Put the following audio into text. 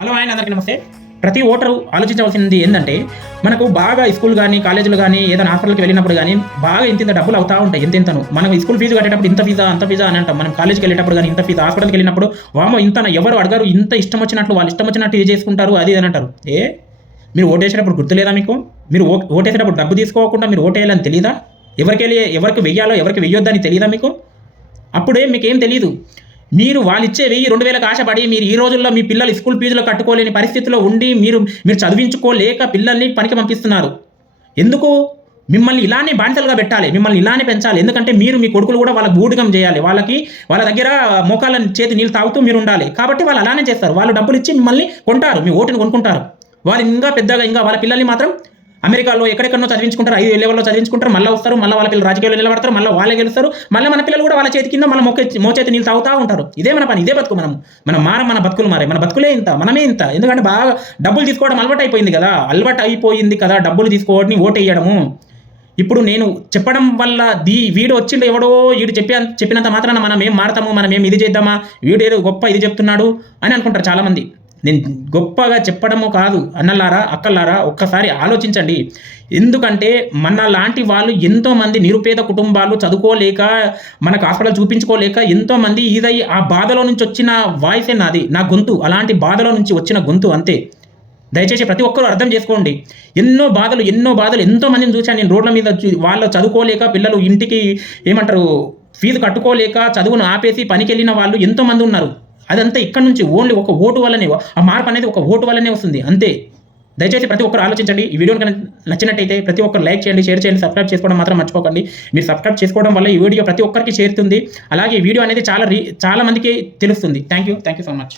Hello ఆయన అందరికీ నమస్తే. ప్రతి ఓటరు ఆలోచించవలసింది ఏంటంటే, మనకు బాగా స్కూల్ కానీ కాలేజీలు కానీ ఏదైనా హాస్పిటల్కి వెళ్ళినప్పుడు కానీ బాగా ఇంత డబ్బులు అవుతా ఉంటాయి. ఎంతెంతను మనం స్కూల్ ఫీజు కట్టేటప్పుడు ఇంత ఫీజా అంత ఫీజా అని అంటాం. మనం కాలేజ్కి వెళ్ళేటప్పుడు కానీ ఇంత ఫీజు, హాస్పిటల్కి వెళ్ళినప్పుడు వామో ఇంత ఎవరు అడగారు, ఇంత ఇష్టం వచ్చినట్లు వాళ్ళు ఇష్టం వచ్చినట్టు ఇది చేసుకుంటారు అది అని అంటారు. మీరు ఓటేసేటప్పుడు గుర్తులేదా మీకు? మీరు ఓటేసేటప్పుడు డబ్బు తీసుకోకుండా మీరు ఓటేయాలని తెలియదా? ఎవరికి వెయ్యాలో ఎవరికి వెయ్యొద్దని తెలియదా మీకు? అప్పుడే మీకేం తెలీదు. మీరు వాళ్ళిచ్చే 1000-2000కి ఆశపడి మీరు ఈ రోజుల్లో మీ పిల్లలు స్కూల్ ఫీజులో కట్టుకోలేని పరిస్థితిలో ఉండి మీరు చదివించుకోలేక పిల్లల్ని పనికి పంపిస్తున్నారు. ఎందుకు? మిమ్మల్ని ఇలానే బానిసలుగా పెట్టాలి, మిమ్మల్ని ఇలానే పెంచాలి. ఎందుకంటే మీరు మీ కొడుకులు కూడా వాళ్ళకి బూడిగం చేయాలి. వాళ్ళ దగ్గర మోకాళ్ళ చేతి నీళ్ళు తాగుతూ మీరు ఉండాలి. కాబట్టి వాళ్ళు అలానే చేస్తారు. వాళ్ళు డబ్బులు ఇచ్చి మిమ్మల్ని కొంటారు, మీ ఓటుని కొనుక్కుంటారు. వాళ్ళు ఇంకా పెద్దగా వాళ్ళ పిల్లల్ని మాత్రం అమెరికాలో ఎక్కడెక్కడో చదివించుకుంటారు, 5 లెవెల్లో చదివించుకుంటారు, మళ్ళీ వస్తారు, మళ్ళీ వాళ్ళ పిల్లలు రాజకీయాల్లో నిలబడతారు, మళ్ళీ వాళ్ళే గెలుస్తారు, మళ్ళీ మన పిల్లలు కూడా వాళ్ళ చేతి కింద మళ్ళీ మోచేతి నీళ్ళు తాగుతూ ఉంటారు. ఇదే మన పని, ఇదే బతుకు. మన బతుకులు మారే, మన బతుకులే ఇంత, మనమే ఇంత. ఎందుకంటే బాగా డబ్బులు తీసుకోవడం అలవాటు అయిపోయింది కదా, డబ్బులు తీసుకోవడం ఓటేయడము. ఇప్పుడు నేను చెప్పడం వల్ల వీడు వచ్చిండు ఎవడో వీడు చెప్పినంత మాత్రాన మనం ఏం మారతాము, మనం ఏం ఇది చేద్దామా, వీడు ఏదో గొప్ప ఇది చెప్తున్నాడు అని అనుకుంటారు చాలామంది. నేను గొప్పగా చెప్పడము కాదు. అన్నలారా అక్కలారా ఒక్కసారి ఆలోచించండి. ఎందుకంటే మన లాంటి వాళ్ళు ఎంతోమంది నిరుపేద కుటుంబాలు చదువుకోలేక మనకు హాస్పిటల్ చూపించుకోలేక ఎంతోమంది ఇదై ఆ బాధలో నుంచి వచ్చిన వాయిసే నాది, నా గొంతు అలాంటి బాధలో నుంచి వచ్చిన గొంతు అంతే. దయచేసి ప్రతి ఒక్కరూ అర్థం చేసుకోండి. ఎన్నో బాధలు ఎంతోమందిని చూశాను నేను రోడ్ల మీద. వాళ్ళు చదువుకోలేక పిల్లలు ఇంటికి ఫీజు కట్టుకోలేక చదువును ఆపేసి పనికి వెళ్ళిన వాళ్ళు ఎంతోమంది ఉన్నారు. అదంతా ఇక్కడ నుంచి ఓన్లీ ఒక ఓటు వల్లనే, ఆ మార్పు అనేది ఒక ఓటు వల్లనే వస్తుంది అంతే. దయచేసి ప్రతి ఒక్కరు ఆలోచించండి. ఈ వీడియో కనుక నచ్చినట్టయితే ప్రతి ఒక్కరు లైక్ చేయండి, షేర్ చేయండి, సబ్స్క్రైబ్ చేసుకోవడం మాత్రం మర్చిపోకండి. మీరు సబ్స్క్రైబ్ చేసుకోవడం వల్ల ఈ వీడియో ప్రతి ఒక్కరికి చేరుతుంది. అలాగే ఈ వీడియో అనేది చాలా మందికి తెలుస్తుంది. Thank you so much.